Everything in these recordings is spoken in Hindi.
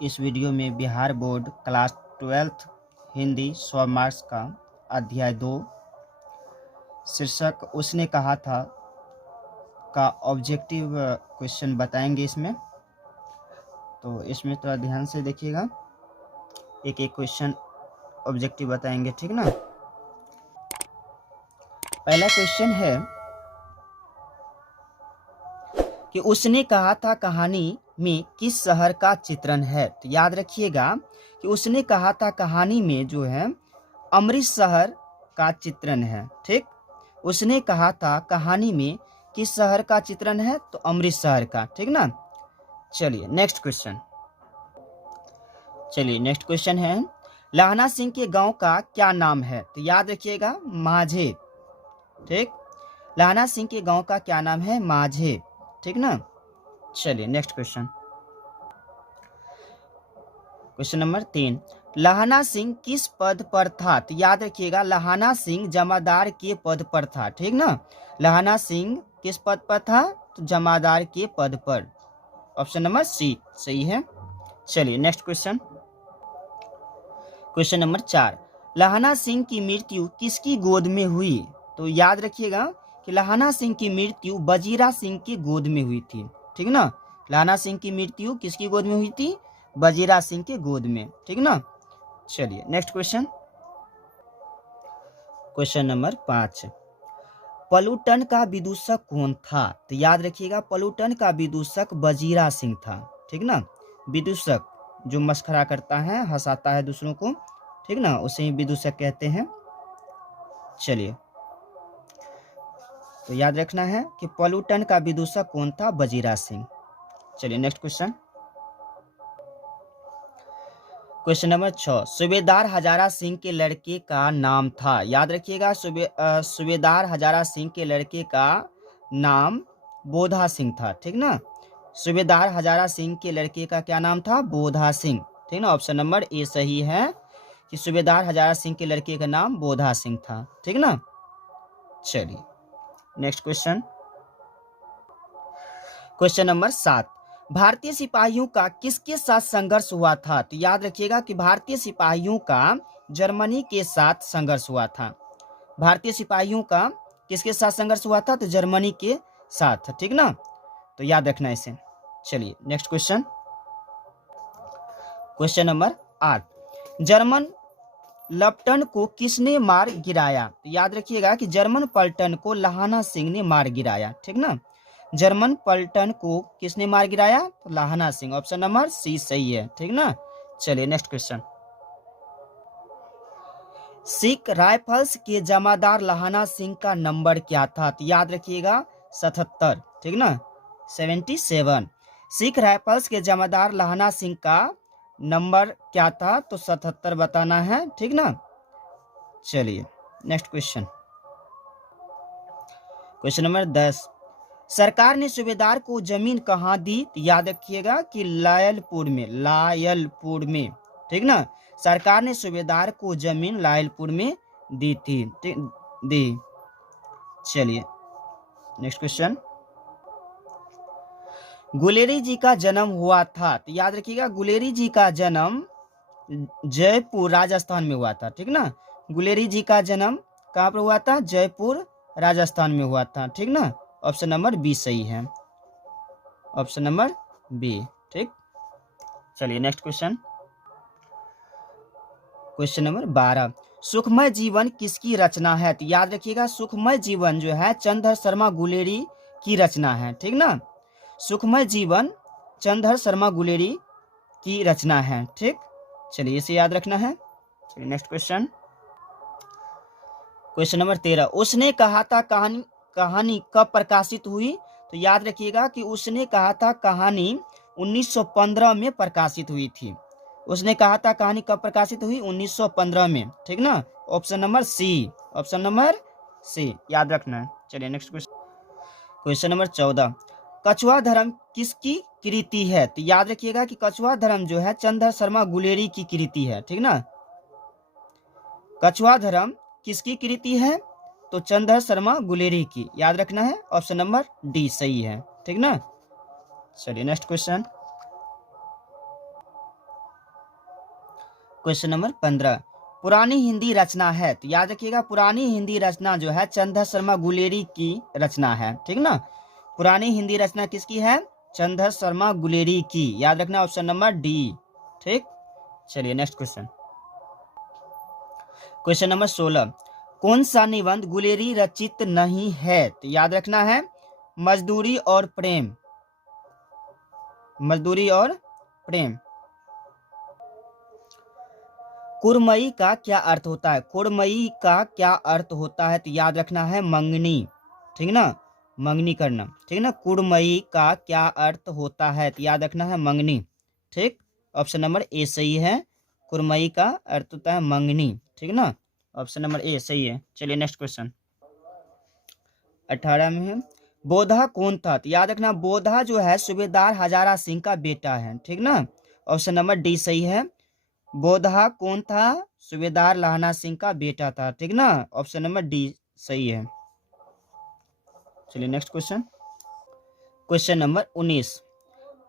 इस वीडियो में Bihar board class 12th Hindi 100 marks का अध्याय 2 शीर्षक उसने कहा था का ऑब्जेक्टिव क्वेश्चन बताएंगे इसमें। तो इसमें थोड़ा ध्यान से देखिएगा, एक एक क्वेश्चन ऑब्जेक्टिव बताएंगे, ठीक ना। पहला क्वेश्चन है कि उसने कहा था कहानी में किस शहर का चित्रण है। तो याद रखिएगा कि उसने कहा था कहानी में जो है अमृत शहर का चित्रण है, ठीक। उसने कहा था कहानी में किस शहर का चित्रण है, तो अमृत शहर का, ठीक ना। चलिए नेक्स्ट क्वेश्चन है लहना सिंह के गांव का क्या नाम है। तो याद रखिएगा माझे, ठीक। लहना सिंह के गांव का क्या नाम है, माझे, ठीक ना। चलिए नेक्स्ट क्वेश्चन नंबर 3, लहना सिंह किस पद पर था। तो याद रखिएगा लहना सिंह जमादार के पद पर था, ठीक ना। लहना सिंह किस पद पर था, तो जमादार के पद पर। ऑप्शन नंबर सी सही है। चलिए नेक्स्ट क्वेश्चन नंबर 4, लहना सिंह की मृत्यु किसकी गोद में हुई। तो याद रखिएगा कि लहना सिंह की मृत्यु वजीरा सिंह की गोद में हुई थी, ठीक ना। लहना सिंह की मृत्यु किसकी गोद में हुई थी, वजीरा सिंह के गोद में, ठीक ना। चलिए नेक्स्ट क्वेश्चन नंबर 5, पलूटन का विदूषक कौन था। तो याद रखिएगा पलूटन का विदूषक वजीरा सिंह था, ठीक ना। विदूषक जो मस्खरा करता है, हंसाता है दूसरों को, ठीक ना, उसे ही विदूषक कहते हैं। चलिए तो याद रखना है कि पलूटन का विदूषक कौन था, वजीरा सिंह। चलिए नेक्स्ट क्वेश्चन नंबर 6, सूबेदार हजारा सिंह के लड़के का नाम था। याद रखिएगा सूबेदार हजारा सिंह के लड़के का नाम बोधा सिंह था, ठीक ना। सूबेदार हजारा सिंह के लड़के का क्या नाम था, बोधा सिंह, ठीक ना। ऑप्शन नंबर ए सही है कि सूबेदार हजारा सिंह के लड़के का नाम बोधा सिंह था, ठीक ना। चलिए नेक्स्ट क्वेश्चन नंबर 7, भारतीय सिपाहियों का किसके साथ संघर्ष हुआ था। तो याद रखिएगा कि भारतीय सिपाहियों का जर्मनी के साथ संघर्ष हुआ था। भारतीय सिपाहियों का किसके साथ संघर्ष हुआ था, तो जर्मनी के साथ, ठीक ना। तो याद रखना इसे। चलिए नेक्स्ट क्वेश्चन नंबर 8, जर्मन लपटन को किसने मार गिराया। तो याद रखिएगा कि जर्मन पलटन को लहना सिंह ने मार गिराया, ठीक ना। जर्मन पलटन को किसने मार गिराया, तो लहना सिंह। ऑप्शन नंबर सी सही है, ठीक ना। चलिए नेक्स्ट क्वेश्चन, सिख राइफल्स के जमादार लहना सिंह का नंबर क्या था। तो याद रखिएगा 77, ठीक ना, 77। सिख राइफल्स के जमादार लहना सिंह का नंबर क्या था, तो 77 बताना है, ठीक ना। चलिए नेक्स्ट क्वेश्चन नंबर 10, सरकार ने सूबेदार को जमीन कहाँ दी। तो याद रखिएगा कि लायलपुर में, ठीक ना। सरकार ने सूबेदार को जमीन लायलपुर में दी थी, दी। चलिए नेक्स्ट क्वेश्चन, गुलेरी जी का जन्म हुआ था। तो याद रखिएगा गुलेरी जी का जन्म जयपुर राजस्थान में हुआ था, ठीक ना। गुलेरी जी का जन्म कहाँ पर हुआ था, जयपुर राजस्थान में हुआ था, ठीक ना। ऑप्शन नंबर बी सही है, ऑप्शन नंबर बी, ठीक। चलिए नेक्स्ट क्वेश्चन नंबर 12, सुखमय जीवन किसकी रचना है। तो याद रखिएगा सुखमय जीवन जो है चंद्रधर शर्मा गुलेरी की रचना है, ठीक ना। सुखमय जीवन चंद्रधर शर्मा गुलेरी की रचना है, ठीक। चलिए इसे याद रखना है। चलिए नेक्स्ट क्वेश्चन नंबर 13, उसने कहा था कहानी कब प्रकाशित हुई। तो याद रखिएगा कि उसने कहा था कहानी 1915 में प्रकाशित हुई थी। उसने कहा था कहानी कब प्रकाशित हुई, 1915 में, ठीक ना। Option number C, option number C याद रखना है। चलिए नेक्स्ट क्वेश्चन नंबर 14, कछुआ धर्म किसकी कृति है। तो याद रखिएगा कि कछुआ धर्म जो है चंद्रधर शर्मा गुलेरी की कृति है, ठीक ना। कछुआ धर्म किसकी कृति है, तो चंद्रधर शर्मा गुलेरी की, याद रखना है। ऑप्शन नंबर डी सही है, ठीक ना। चलिए नेक्स्ट क्वेश्चन नंबर 15, पुरानी हिंदी रचना है, तो याद रखिएगा पुरानी हिंदी रचना जो है चंद्र शर्मा गुलेरी की रचना है, ठीक ना। पुरानी हिंदी रचना किसकी है? चंद्र शर्मा गुलेरी की, याद रखना ऑप्शन नंबर डी, ठीक। चलिए नेक्स्ट क्वेश्चन, क्वेश्चन नंबर 16, कौन सा निबंध गुलेरी रचित नहीं है? तो याद रखना है मजदूरी और प्रेम, मजदूरी और प्रेम। कुरमई का क्या अर्थ होता है? कुरमई का क्या अर्थ होता है? तो याद रखना है मंगनी, ठीक ना, मंगनी करना, ठीक ना। कुरमई का क्या अर्थ होता है? तो याद रखना है मंगनी, ठीक। ऑप्शन नंबर ए सही है, कुरमई का अर्थ होता है मंगनी, ठीक ना, ऑप्शन नंबर ए सही है। चलिए नेक्स्ट क्वेश्चन 18 में है, बोधा कौन था? तो याद रखना बोधा जो है सूबेदार हजारा सिंह का बेटा है, ठीक ना, ऑप्शन नंबर डी सही है। बोधा कौन था? सूबेदार लहना सिंह का बेटा था, ठीक ना, ऑप्शन नंबर डी सही है। चलिए next question, question number 19,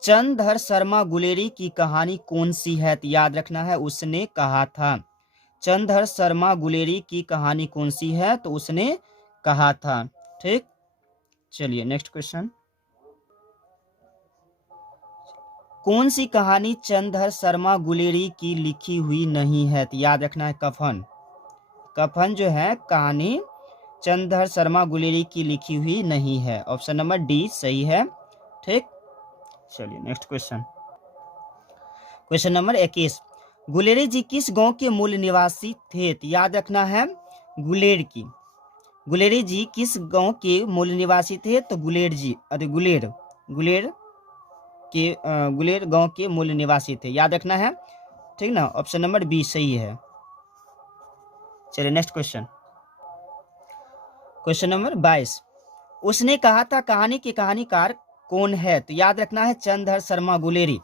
Chandradhar Sharma Guleri की कहानी कौन सी है? तो याद रखना है उसने कहा था। चंद्रधर शर्मा गुलेरी की कहानी कौन सी है? तो उसने कहा था, ठीक। चलिए नेक्स्ट क्वेश्चन, कौन सी कहानी चंद्रधर शर्मा गुलेरी की लिखी हुई नहीं है? तो याद रखना है कफन, कफन जो है कहानी चंद्रधर शर्मा गुलेरी की लिखी हुई नहीं है, ऑप्शन नंबर डी सही है, ठीक। चलिए next question, question number 21, Guleri ji किस गांव के मूल निवासी थे? तो याद रखना है गुलेर की, गुलेरी जी किस गांव के मूल निवासी थे? तो गुलेर जी, अरे गुलेर, गुलेर के गुलेर गांव के मूल निवासी थे, याद रखना है, ठीक ना, ऑप्शन नंबर बी सही है। चलिए नेक्स्ट क्वेश्चन, क्वेश्चन नंबर 22, उसने कहा था कहानी के कहानीकार कौन है? तो याद रखना है चंद्रधर शर्मा गुलेरी।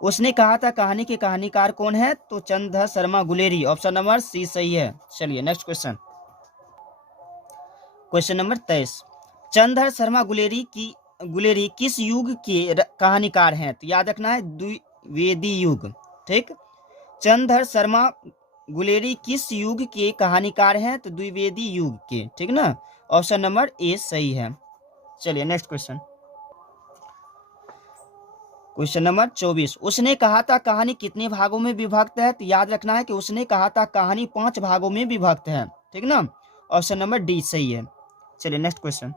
उसने कहा था कहानी के कहानीकार कौन है? तो Chandradhar Sharma Guleri, option number C सही है। चलिए next question, question number 23, Chandradhar Sharma Guleri किस युग के कहानीकार हैं? तो याद रखना है द्विवेदी युग, ठीक। चंद्रधर शर्मा गुलेरी किस युग के कहानीकार हैं? तो द्विवेदी युग के, ठीक ना, ऑप्शन नंबर ए सही है। चलिए नेक्स्ट क्वेश्चन, क्वेश्चन नंबर 24, उसने कहा था कहानी कितने भागों में विभक्त है? तो याद रखना है कि उसने कहा था कहानी 5 भागों में विभक्त है, ठीक ना, ऑप्शन नंबर डी सही है। चलिए next question,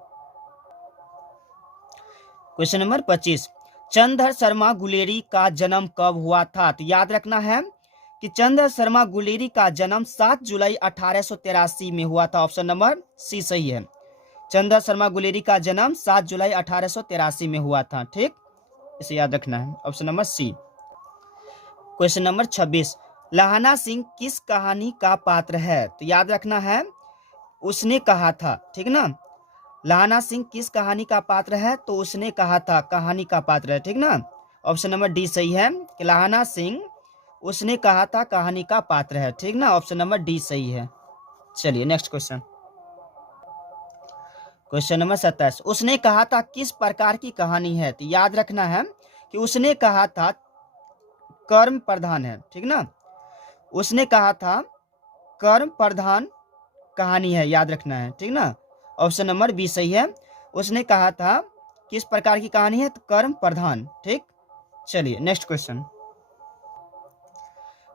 question number 25, Chandradhar Sharma Guleri का जन्म कब हुआ था? तो याद रखना है कि चंद्रधर शर्मा गुलेरी का जन्म 7 जुलाई 1883 में हुआ था, ऑप्शन नंबर सी सही है। चंद्रधर शर्मा गुलेरी का जन्म 7 जुलाई 1883 में हुआ था, ठीक, इसे याद रखना है, option number C. Question number 26, Lahna Singh किस कहानी का पात्र है? तो याद रखना है उसने कहा था, ठीक ना, लहाना सिंह किस कहानी का पात्र है? तो उसने कहा था कहानी का पात्र है, ठीक ना, ऑप्शन नंबर डी सही है कि लहाना सिंह उसने कहा था कहानी का पात्र है, ठीक ना, ऑप्शन नंबर डी सही है। चलिए नेक्स्ट क्वेश्चन, क्वेश्चन नंबर 27, उसने कहा था किस प्रकार की कहानी है? तो याद रखना है कि उसने कहा था कर्म प्रधान है, ठीक ना, उसने कहा था कर्म प्रधान कहानी है, याद रखना है, ठीक ना, ऑप्शन नंबर बी सही है। उसने कहा था किस प्रकार की कहानी है? तो कर्म प्रधान, ठीक। चलिए नेक्स्ट क्वेश्चन,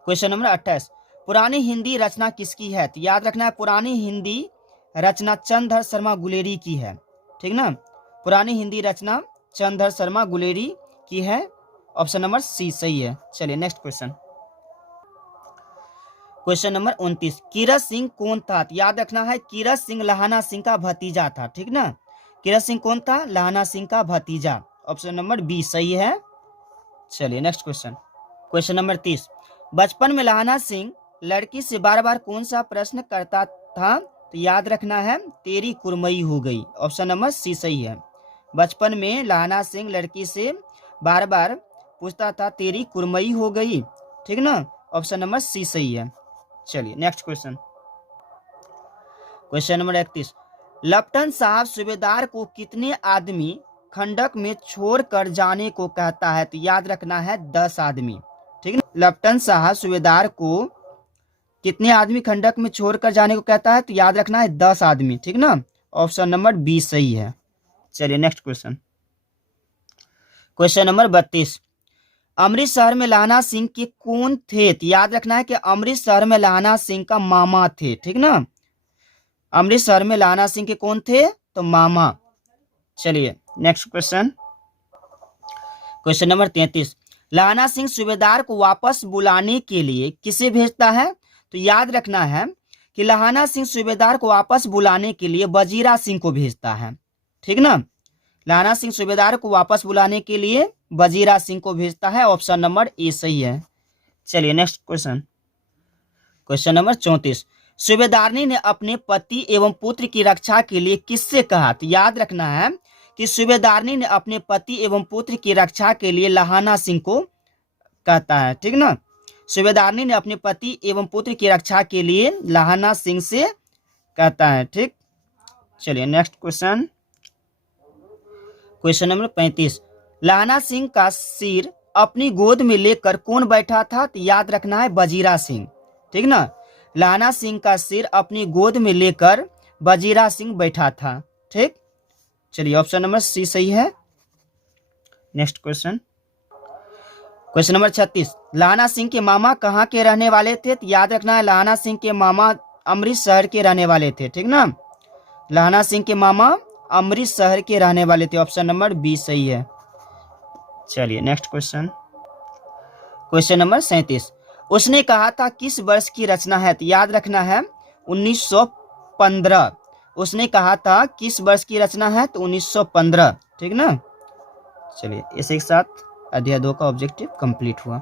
क्वेश्चन नंबर 28, पुरानी हिंदी रचना किसकी है? तो याद रखना है पुरानी हिंदी रचना चंद्रधर शर्मा गुलेरी की है, ठीक ना, पुरानी हिंदी रचना चंद्रधर शर्मा गुलेरी की है, ऑप्शन नंबर सी सही है। चलिए next question, question number 29, Kirat Singh कौन था? याद रखना है कीरत सिंह लहाना सिंह का भतीजा था, ठीक ना, कीरत सिंह कौन था? लहाना सिंह का भतीजा, ऑप्शन नंबर बी सही है। चलिए नेक्स्ट क्वेश्चन, क्वेश्चन नंबर 30, बचपन में लहाना सिंह लड़की से बार बार कौन सा प्रश्न करता था? तो याद रखना है तेरी कुरमई हो गई, ऑप्शन नंबर सी सही है। बचपन में लहाना सिंह लड़की से बार बार पूछता था तेरी कुरमई हो गई, ठीक ना, ऑप्शन नंबर सी सही है। चलिए next question, question number 31, lieutenant साहब सूबेदार को कितने आदमी खंडक में छोड़ कर जाने को कहता है? तो याद रखना है 10 आदमी, ठीक है। लेफ्टिनेंट साहब सूबेदार को कितने आदमी खंडक में छोड़कर जाने को कहता है? तो याद रखना है 10 आदमी, ठीक ना। ऑप्शन नंबर बी सही है। चलिए next question, question number 32। Amritsar में लाना सिंह के कौन थे? तो याद रखना है कि अमृतसर में लाना सिंह का मामा थे, ठीक ना। अमृतसर में लाना सिंह के कौन थे? तो मामा। चलिए नेक्स्ट क्वेश्चन, क्वेश्चन नंबर 33। लाना सिंह सूबेदार को वापस बुलाने के लिए किसे भेजता है? तो याद रखना है कि लाना सिंह सूबेदार को वापस बुलाने के लिए वजीरा सिंह को भेजता है, ठीक ना। लाना सिंह सूबेदार को वापस बुलाने के लिए वजीरा सिंह को भेजता है। ऑप्शन नंबर ए सही है। चलिए नेक्स्ट क्वेश्चन, क्वेश्चन नंबर 34। सूबेदारनी ने अपने पति एवं पुत्र की रक्षा के लिए किससे कहा? तो याद रखना है कि सूबेदारनी ने अपने पति एवं पुत्र की रक्षा के लिए लाना सिंह को कहता है, ठीक ना। सूबेदारनी ने अपने पति एवं पुत्र की रक्षा के लिए लाना सिंह से कहता है, ठीक। चलिए नेक्स्ट क्वेश्चन, क्वेश्चन नंबर 35। लाना सिंह का सिर अपनी गोद में लेकर कौन बैठा था? तो याद रखना है वजीरा सिंह, ठीक ना। लाना सिंह का सिर अपनी गोद में लेकर वजीरा सिंह बैठा था, ठीक। चलिए ऑप्शन नंबर सी सही है। Next question, question number 36। लाना सिंह के मामा कहाँ के रहने वाले थे? तो याद रखना है लाना सिंह के मामा अमृतसर के रहने वाले थे, ठीक ना। लाना सिंह के मामा अमृतसर के रहने वाले थे। ऑप्शन नंबर बी सही है। चलिए नेक्स्ट क्वेश्चन, क्वेश्चन नंबर 37। उसने कहा था किस वर्ष की रचना है? तो याद रखना है 1915। उसने कहा था किस वर्ष की रचना है? तो 1915, ठीक ना। चलिए इसी के साथ अध्याय 2 का ऑब्जेक्टिव कंप्लीट हुआ।